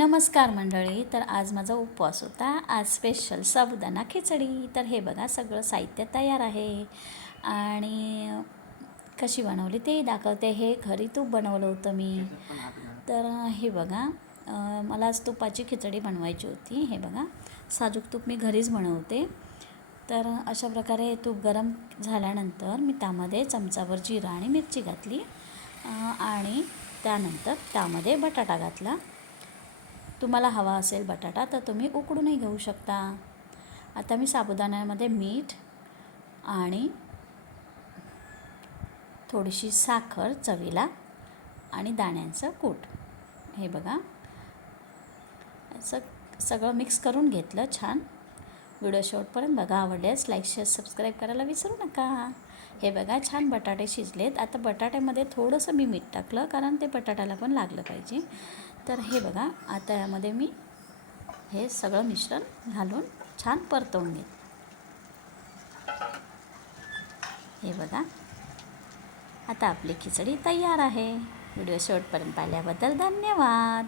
नमस्कार मंडळी. तर आज माझा उपवास होता. आज स्पेशल साबुदाणा खिचडी. तर हे बघा सगळं साहित्य तयार आहे आणि कशी बनवली ते दाखवते. हे घरी तूप बनवलं होतं मी. तर हे बघा मला आज तुपाची खिचडी बनवायची होती. हे बघा साजूक तूप मी घरीच बनवते. तर अशा प्रकारे तूप गरम झाल्यानंतर मी त्यामध्ये चमचाभर जिरा आणि मिरची घातली आणि त्यानंतर त्यामध्ये बटाटा घातला. तुम्हाला हवा असेल बटाटा तर तुम्ही उकडूनही घेऊ शकता. आता मी साबुदाण्यामध्ये मीठ आणि थोडीशी साखर चवीला आणि दाण्यांचं कूट, हे बघा असं सगळं मिक्स करून घेतलं छान. व्हिडिओ शेवटपर्यंत बघा. आवडल्यास लाईक शेअर सबस्क्राईब करायला विसरू नका. हे बघा छान बटाटे शिजलेत. आता बटाट्यामध्ये थोडंसं मी मीठ टाकलं कारण ते बटाट्याला पण लागलं पाहिजे. तर हे बघा आता यामध्ये मी हे सगळं मिश्रण घालून छान परतवून घेते. हे बघा आता आपली खिचडी तयार आहे. व्हिडिओ शेवटपर्यंत पाहिल्याबद्दल धन्यवाद.